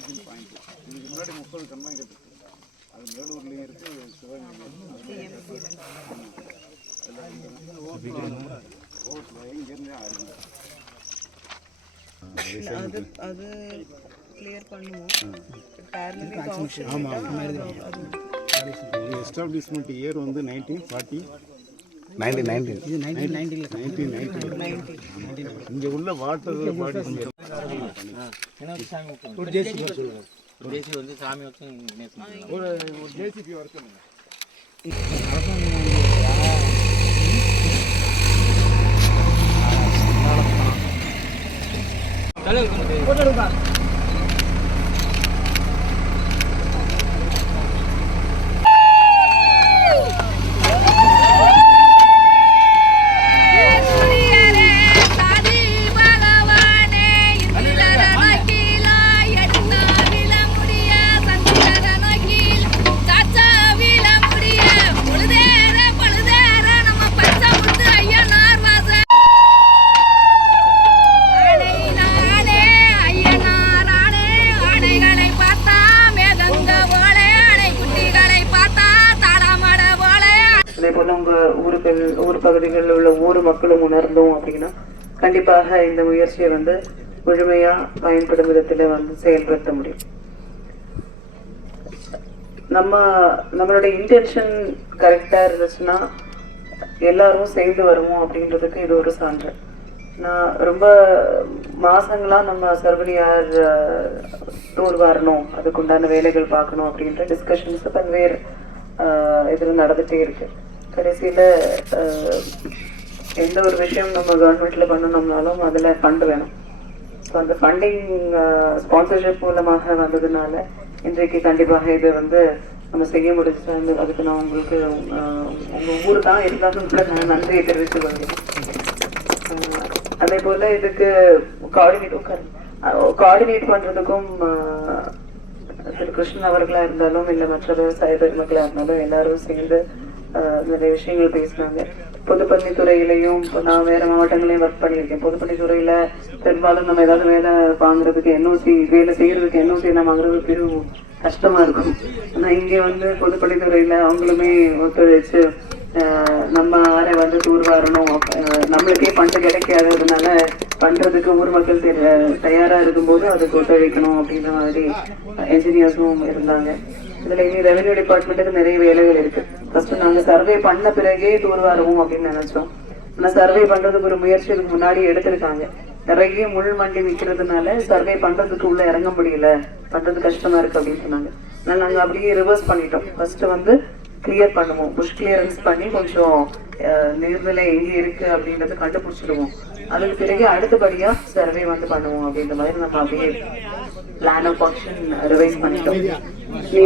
Origin point. இதுக்கு முன்னாடி 30 கன்வாய்கள் இருக்குது. அது மேலூர்லேயும் இருக்குது, சிவகங்கையிலையும் இங்கேருந்தே ஆரம்பிச்சு அது கிளியர் பண்ணுவோம். எஸ்டாப்ளிஷ்மெண்ட் இயர் வந்து 1940 இங்கே உள்ள வாட்டர் பாடி ஒரு ஜேசிபி வந்து சாமி வச்சு ஒரு ஜேசிபி ஒர்க் பண்ணுங்க. ஊர் பகுதிகளில் உள்ள ஊர் மக்களும் உணர்ந்தோம் அப்படின்னா கண்டிப்பாக இந்த முயற்சியை வந்து முழுமையா பயன்படும் விதத்துல வந்து செயல்படுத்த முடியும். நம்மளுடைய இன்டென்ஷன் கரெக்டா இருந்துச்சுன்னா எல்லாரும் சேர்ந்து வருவோம் அப்படின்றதுக்கு இது ஒரு சான்று. நான் ரொம்ப மாசங்களா நம்ம சர்வனியார் டூர் வரணும், அதுக்குண்டான வேலைகள் பார்க்கணும் அப்படின்ற டிஸ்கஷன்ஸ் பல்வேறு இதுல நடந்துட்டே இருக்கு. கடைசியில எந்த ஒரு விஷயம் நம்ம கவர்மெண்ட்ல பண்ணணும்னாலும் அதுல ஃபண்ட் வேணும். ஸோ அந்த ஃபண்டிங் ஸ்பான்சர்ஷிப் மூலமாக வந்ததுனால இன்றைக்கு கண்டிப்பாக இதை வந்து நம்ம செய்ய முடிஞ்சு. அதுக்கு நான் உங்களுக்கு உங்க ஊர் தான் இருந்தாலும் கூட நான் நன்றியை தெரிவித்துக் கொள்கிறேன். அதே போல இதுக்கு கோஆர்டினேட் பண்றதுக்கும் திரு கிருஷ்ணன் அவர்களா இருந்தாலும் இல்ல மற்ற விவசாய பெருமக்களா இருந்தாலும் எல்லாரும் சேர்ந்து நிறைய விஷயங்கள் பேசினாங்க. பொதுப்பணித்துறையிலையும் நான் வேற மாவட்டங்களையும் ஒர்க் பண்ணியிருக்கேன். பொதுப்பணித்துறையில பெரும்பாலும் நம்ம ஏதாவது வேலை வாங்குறதுக்கு என்ஓசி, வேலை செய்யறதுக்கு என்ஓசி நம்ம வாங்குறது பெரும் கஷ்டமா இருக்கும். ஆனா இங்க வந்து பொதுப்பணித்துறையில அவங்களுமே ஒத்துழைச்சு நம்ம ஆரை வந்து டூர் வரணும், நம்மளுக்கே ஃபண்டு கிடைக்காததுனால பண்றதுக்கு ஊர் மக்கள் தயாரா இருக்கும்போது அதுக்கு ஒத்துழைக்கணும் அப்படின்ற மாதிரி என்ஜினியர்ஸும் இருந்தாங்க. இதுல இனி ரெவென்யூ டிபார்ட்மெண்ட்டுக்கு நிறைய வேலைகள் இருக்கு. ஃபர்ஸ்ட் நாங்க சர்வே பண்ண பிறகே டூர் வருவோம் அப்படின்னு நினைச்சோம். ஆனா சர்வே பண்றதுக்கு ஒரு முயற்சி இதுக்கு முன்னாடி எடுத்திருக்காங்க. நிறைய முள் மண்டி நிக்கிறதுனால சர்வே பண்றதுக்கு உள்ள இறங்க முடியல, பண்றது கஷ்டமா இருக்கு அப்படின்னு சொன்னாங்க. அதனால நாங்க அப்படியே ரிவர்ஸ் பண்ணிட்டோம். ஃபர்ஸ்ட் வந்து கிளியர் பண்ணுவோம், புஷ் கிளியரன்ஸ் பண்ணி கொஞ்சம் நீர்நிலை எங்க இருக்கு அப்படின்றத கண்டுபிடிச்சிடுவோம். அதுக்கு பிறகு அடுத்தபடியா சர்வே வந்து பண்ணுவோம் அப்படின்ற மாதிரி நம்ம அப்படியே பிளான் ஆஃப் ஆக்ஷன் ரிவைஸ் பண்ணிட்டோம்.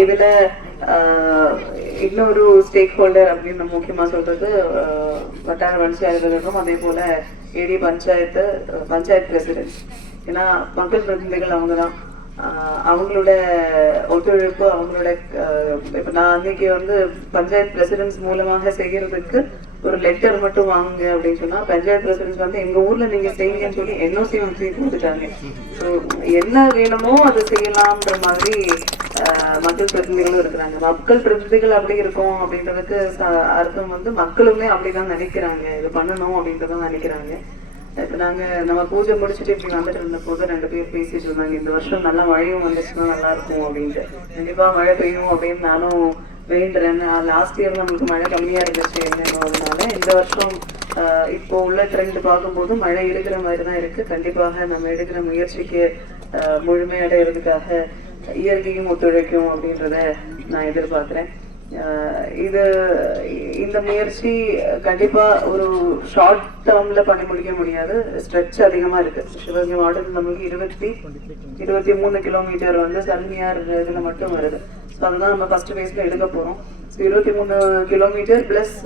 இதுல இன்னொரு ஸ்டேக் ஹோல்டர் அப்படின்னு முக்கியமா சொல்றது வட்டார பஞ்சாயத்துகளுக்கும் அதே போல ஏடி பஞ்சாயத்து பிரசிடென்ட். ஏன்னா மக்கள் பிரதிநிதிகள் அவங்கதான். அவங்களோட ஒத்துழைப்பு, அவங்களோட இப்ப நான் அன்னைக்கு வந்து பஞ்சாயத்து பிரசிடென்ட்ஸ் மூலமாக செய்யறதுக்கு ஒரு லெட்டர் மட்டும் வாங்க அப்படின்னு சொன்னா பஞ்சாயத்து பிரசிடென்ட்ஸ் வந்து எங்க ஊர்ல நீங்க செய்யுங்கன்னு சொல்லி என்ஓசி வந்து கொடுத்துட்டாங்க. ஸோ என்ன வேணுமோ அதை செய்யலாம்ன்ற மாதிரி மக்கள் பிரதிநிதிகளும் இருக்கிறாங்க. மக்கள் பிரதிநிதிகள் அப்படி இருக்கும் அப்படின்றதுக்கு அர்த்தம் வந்து மக்களுமே அப்படிதான் நினைக்கிறாங்க, இது பண்ணணும் அப்படின்றதான் நினைக்கிறாங்க. இப்ப நம்ம பூஜை முடிச்சுட்டு இப்படி வந்துட்டு இருந்த போது 2 பேர் பேசிட்டு இருந்தாங்க, இந்த வருஷம் நல்லா மழையும் வந்துச்சுன்னா நல்லா இருக்கும் அப்படின்ட்டு. கண்டிப்பா மழை பெய்யும் அப்படின்னு நானும் வேண்டுறேன். லாஸ்ட் இயர் நம்மளுக்கு மழை கம்மியா இருந்துச்சு என்னதுனால இந்த வருஷம் இப்போ உள்ள ட்ரெண்ட் பார்க்கும்போது மழை இருக்கிற மாதிரிதான் இருக்கு. கண்டிப்பாக நம்ம எடுக்கிற முயற்சிக்கு முழுமையடைகிறதுக்காக இயற்கையும் ஒத்துழைக்கும் அப்படின்றத நான் எதிர்பார்க்கிறேன். இந்த முயற்சி கண்டிப்பா ஒரு ஷார்ட் டேர்ம்ல பண்ணி முடிக்க முடியாது, ஸ்ட்ரெச் அதிகமா இருக்கு. சிவகங்கை மாவட்டத்தில் நமக்கு 23 கிலோமீட்டர் வந்து சர்வனியார் இதுல மட்டும் வருது. ஸோ அதுதான் நம்ம ஃபர்ஸ்ட் ஃபேஸ்ல எடுக்க போறோம். 23 கிலோமீட்டர் பிளஸ்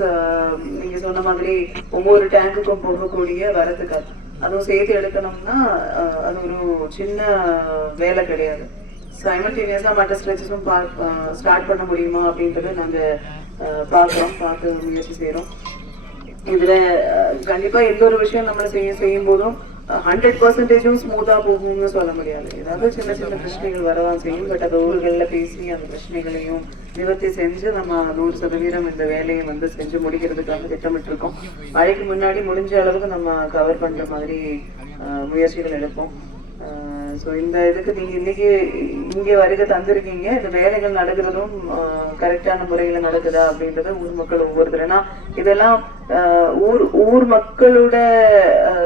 நீங்க சொன்ன மாதிரி ஒவ்வொரு டேங்குக்கும் போகக்கூடிய வரதுக்கு அதுவும் சேர்த்து எடுக்கணும்னா அது ஒரு சின்ன வேலை கிடையாது. சைமல்டேனியஸா மற்ற ஸ்ட்ரெச்சஸும் ஸ்டார்ட் பண்ண முடியுமா அப்படின்றத நாங்க பார்த்து முயற்சி செய்யறோம். இதுல கண்டிப்பா எந்த ஒரு விஷயம் நம்ம செய்யும் போதும் 100% ஸ்மூத்தா போகும்னு சொல்ல முடியாது. ஏதாவது சின்ன சின்ன பிரச்சனைகள் வரதான் செய்யும். பட் அது ஊர்கள்ல பேசி அந்த பிரச்சனைகளையும் நிவர்த்தி செஞ்சு நம்ம 100% இந்த வேலையை வந்து செஞ்சு முடிக்கிறதுக்காக திட்டமிட்டு இருக்கோம். மழைக்கு முன்னாடி முடிஞ்ச அளவுக்கு நம்ம கவர் பண்ற மாதிரி முயற்சிகள் எடுப்போம். ஸோ இந்த இதுக்கு நீங்க இன்னைக்கு இங்கே வருகை தந்திருக்கீங்க. இந்த வேலைகள் நடக்கிறதும் கரெக்டான முறையில நடக்குதா அப்படின்றத ஊர் மக்கள் ஒவ்வொருத்தர், ஏன்னா இதெல்லாம் ஊர் மக்களோட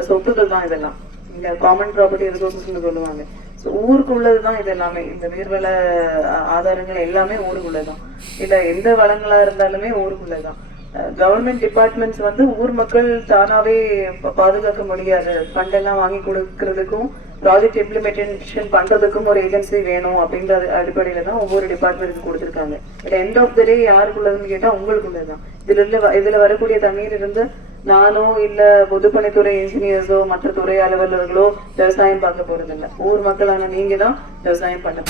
சொத்துக்கள் தான் இதெல்லாம். இந்த காமன் ப்ராப்பர்ட்டி ரிசோர்சஸ்ன்னு சொல்லுவாங்க. ஸோ ஊருக்கு உள்ளதுதான் இது எல்லாமே. இந்த நீர்வள ஆதாரங்கள் எல்லாமே ஊருக்குள்ளதான். இல்ல எந்த வளங்களா இருந்தாலுமே ஊருக்குள்ளதான். கவர்மெண்ட் டிபார்ட்மெண்ட்ஸ் வந்து ஊர் மக்கள் தானாவே பாதுகாக்க முடியாது. ஃபண்ட் எல்லாம் வாங்கி கொடுக்கறதுக்கும் ப்ராஜெக்ட் இம்ப்ளிமெண்டேஷன் பண்றதுக்கும் ஒரு ஏஜென்சி வேணும் அப்படின்ற அடிப்படையில தான் ஒவ்வொரு டிபார்ட்மெண்ட்டுக்கு கொடுத்துருக்காங்க. பட் எண்ட் ஆஃப் த டே யாருக்குள்ளதுன்னு கேட்டா உங்களுக்குள்ளதான். இதுல வரக்கூடிய தண்ணீர் இருந்து நானோ இல்ல பொதுப்பணித்துறை இன்ஜினியர்ஸோ மற்ற துறை அலுவலர்களோ விவசாயம் பார்க்க போறது இல்லை. ஊர் மக்களான நீங்க தான் விவசாயம் பண்ண